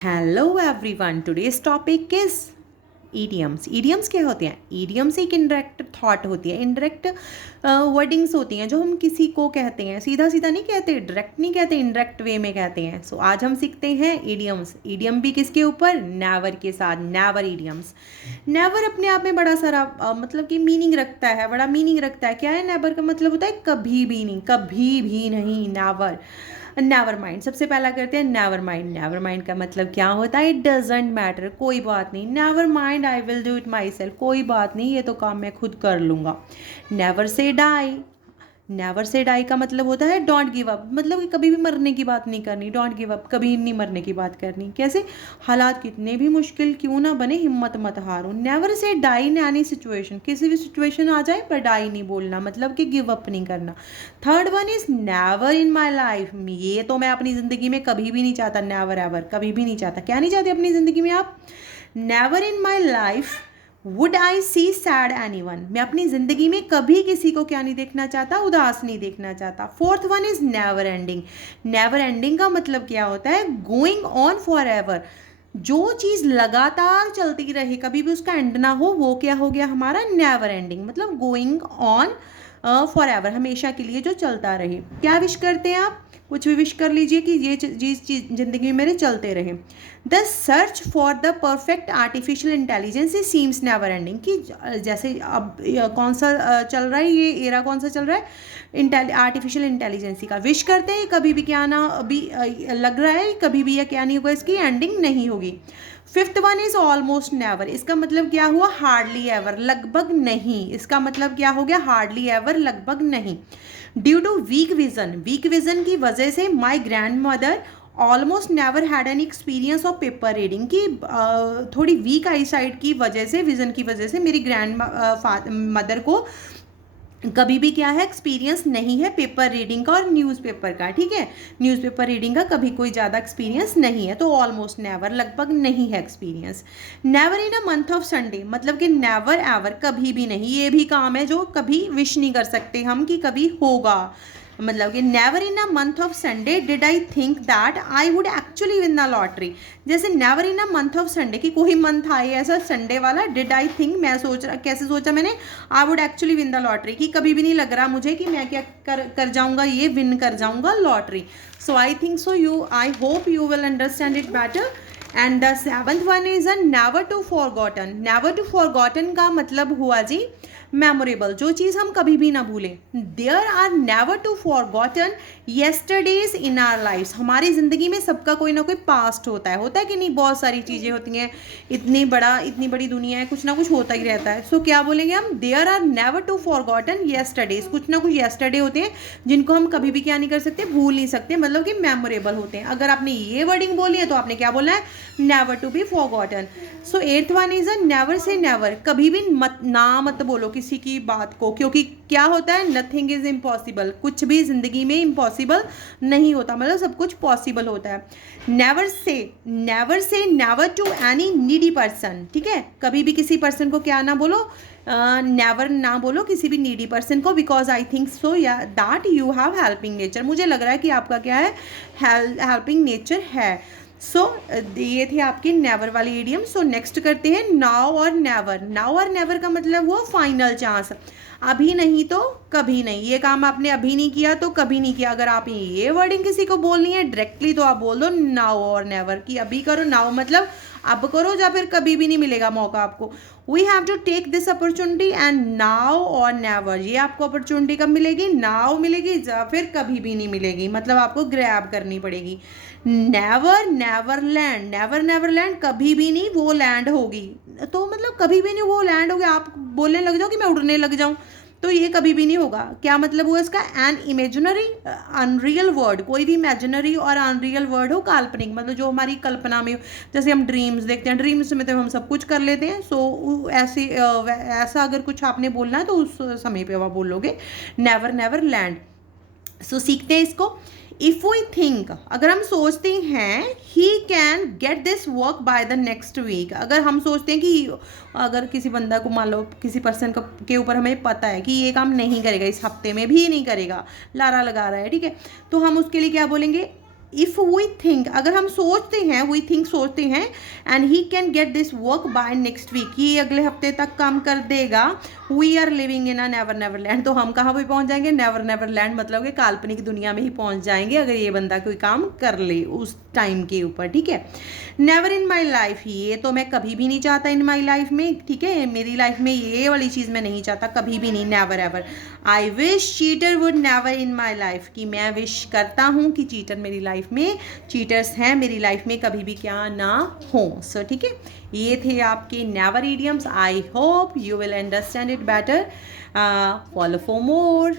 Hello everyone, today's topic is idioms. Idioms क्या होते हैं? ईडियम्स एक इंडायरेक्ट थॉट होती है, इंडायरेक्ट वर्डिंग्स होती हैं जो हम किसी को कहते हैं। सीधा सीधा नहीं कहते, डायरेक्ट नहीं कहते, इंडायरेक्ट वे में कहते हैं। सो आज हम सीखते हैं ईडियम्स। ईडियम भी किसके ऊपर? नेवर के साथ। Never idioms. नेवर अपने आप में बड़ा सारा मतलब कि मीनिंग रखता है, बड़ा मीनिंग रखता है। क्या है नेवर का मतलब? होता है कभी भी नहीं, कभी भी नहीं, नेवर। नेवर माइंड सबसे पहला करते हैं। Never mind. नेवर माइंड का मतलब क्या होता है? इट डजेंट मैटर, कोई बात नहीं। Never mind, I will do it my self, कोई बात नहीं, ये तो काम मैं खुद कर लूँगा। Never say die. Never say die का मतलब होता है डोंट गिव अप, मतलब कि कभी भी मरने की बात नहीं करनी। डोंट गिव अप, कभी नहीं मरने की बात करनी। कैसे? हालात कितने भी मुश्किल क्यों ना बने, हिम्मत मत हारो। Never say die in any situation, किसी भी सिचुएशन आ जाए पर डाई नहीं बोलना, मतलब कि गिव अप नहीं करना। Third one is never in my life, ये तो मैं अपनी ज़िंदगी में कभी भी नहीं चाहता। नेवर एवर, कभी भी नहीं चाहता। क्या नहीं चाहते अपनी ज़िंदगी में आप? Never in my life would I see said anyone, मैं अपनी ज़िंदगी में कभी किसी को क्या नहीं देखना चाहता? उदास नहीं देखना चाहता। Fourth one is never ending. Never ending का मतलब क्या होता है? गोइंग ऑन फॉर एवर, जो चीज़ लगातार चलती रहे, कभी भी उसका एंड ना हो, वो क्या हो गया हमारा? Never ending. मतलब गोइंग ऑन फॉर एवर, हमेशा के लिए जो चलता रहे। क्या विश करते हैं आप? कुछ भी विश कर लीजिए कि ये चीज़ ज़िंदगी में मेरे चलते रहे। The search for the perfect artificial intelligence is seems never ending, कि जैसे अब कौन सा चल रहा है, ये एरा कौन सा चल रहा है? आर्टिफिशियल इंटेलिजेंसी का विश करते हैं कभी भी क्या ना, अभी लग रहा है कभी भी या क्या नहीं होगा, इसकी एंडिंग नहीं होगी। Fifth one is almost never, इसका मतलब क्या हुआ? हार्डली एवर, लगभग नहीं। इसका मतलब क्या हो गया? हार्डली एवर, लगभग नहीं। Due to weak vision, weak vision की वजह से my grandmother almost never had an experience of paper reading, की थोड़ी वीक आई साइड की वजह से, विजन की वजह से मेरी ग्रैंड मदर को कभी भी क्या है? एक्सपीरियंस नहीं है पेपर रीडिंग का और न्यूज़पेपर का। ठीक है, न्यूज़पेपर रीडिंग का कभी कोई ज़्यादा एक्सपीरियंस नहीं है, तो ऑलमोस्ट नेवर, लगभग नहीं है experience. Never in a month of Sunday, मतलब कि नेवर एवर, कभी भी नहीं। ये भी काम है जो कभी विश नहीं कर सकते हम कि कभी होगा। मतलब कि never in a month of Sunday did I think that I would actually win the lottery. जैसे never in a month of Sunday, कि कोई मंथ आए ऐसा संडे वाला, डिड आई थिंक, मैं सोच रहा, कैसे सोचा मैंने? आई would actually win the lottery, कि कभी भी नहीं लग रहा मुझे कि मैं क्या कर जाऊंगा, ये विन कर जाऊंगा lottery. So I think so you, I hope you will understand it better. And the seventh one is a never to forgotten. Never to forgotten का मतलब हुआ जी मेमोरेबल, जो चीज़ हम कभी भी ना भूलें। There are never to forgotten yesterdays in our lives, हमारी ज़िंदगी में सबका कोई ना कोई पास्ट होता है कि नहीं? बहुत सारी चीज़ें होती हैं, इतनी बड़ी दुनिया है, कुछ ना कुछ होता ही रहता है। सो क्या बोलेंगे हम? There are never to forgotten yesterdays, कुछ ना कुछ येस्टरडे होते हैं जिनको हम कभी भी क्या नहीं कर सकते? भूल नहीं सकते, मतलब कि मेमोरेबल होते हैं। अगर आपने ये वर्डिंग बोली है तो आपने क्या बोलना है? Never to be forgotten. So eighth one is a never say never, कभी भी मत बोलो किसी की बात को, क्योंकि क्या होता है? नथिंग इज इम्पॉसिबल, कुछ भी जिंदगी में इम्पॉसिबल नहीं होता, मतलब सब कुछ पॉसिबल होता है। Never say never to any needy person, ठीक है? कभी भी किसी पर्सन को क्या ना बोलो? नेवर ना बोलो किसी भी नीडी पर्सन को, बिकॉज आई थिंक सो या that you have helping nature, मुझे लग रहा है कि आपका क्या है? हेल्पिंग नेचर है। सो ये थे आपके नेवर वाले इडियम। सो नेक्स्ट करते हैं now or never. Now or never का मतलब हुआ फाइनल चांस, अभी नहीं तो कभी नहीं। ये काम आपने अभी नहीं किया तो कभी नहीं किया। अगर आप ये वर्डिंग किसी को बोलनी है डायरेक्टली तो आप बोल दो नाउ और नेवर, कि अभी करो। नाउ मतलब अब करो, या फिर कभी भी नहीं मिलेगा मौका आपको। We have to take this opportunity and now or never, ये आपको अपॉर्चुनिटी कब मिलेगी? नाउ मिलेगी, या फिर कभी भी नहीं मिलेगी, मतलब आपको ग्रैब करनी पड़ेगी। Never never land, never never land, कभी भी नहीं वो लैंड होगी, तो मतलब कभी भी नहीं वो लैंड होगी। आप बोलने लग जाओ कि मैं उड़ने लग जाऊं, तो ये कभी भी नहीं होगा। क्या मतलब हुआ इसका? एन इमेजिनरी अनरियल वर्ड, कोई भी इमेजिनरी और अनरियल वर्ड हो, काल्पनिक, मतलब जो हमारी कल्पना में हो। जैसे हम ड्रीम्स देखते हैं, ड्रीम्स में तो हम सब कुछ कर लेते हैं। सो ऐसे ऐसा अगर कुछ आपने बोलना है तो उस समय पे आप बोलोगे नेवर नेवर लैंड। सो सीखते हैं इसको। इफ वी थिंक, अगर हम सोचते हैं he can get this work by the next week, अगर हम सोचते हैं कि अगर किसी बंदा को, मान लो किसी पर्सन के ऊपर हमें पता है कि ये काम नहीं करेगा, इस हफ्ते में भी नहीं करेगा, लारा लगा रहा है, ठीक है, तो हम उसके लिए क्या बोलेंगे? इफ़ वी थिंक, अगर हम सोचते हैं, वी थिंक सोचते हैं, and he can get this work by next week, ये अगले हफ्ते तक काम कर देगा, we are living in a never never land, तो हम कहाँ पे पहुँच जाएंगे? नेवर नेवर लैंड, मतलब कि काल्पनिक दुनिया में ही पहुँच जाएंगे अगर ये बंदा कोई काम कर ले उस टाइम के ऊपर, ठीक है। नेवर इन माई लाइफ, ये तो मैं कभी भी नहीं चाहता इन माई लाइफ में, ठीक है, मेरी लाइफ में ये वाली चीज़ मैं नहीं चाहता कभी भी नहीं, never ever. I wish cheater would never in my life, कि मैं विश करता हूँ कि चीटर मेरी लाइफ में, चीटर्स हैं मेरी लाइफ में कभी भी क्या ना हो। सो ठीक है, ये थे आपके never idioms. I hope you will understand it better. Follow for more.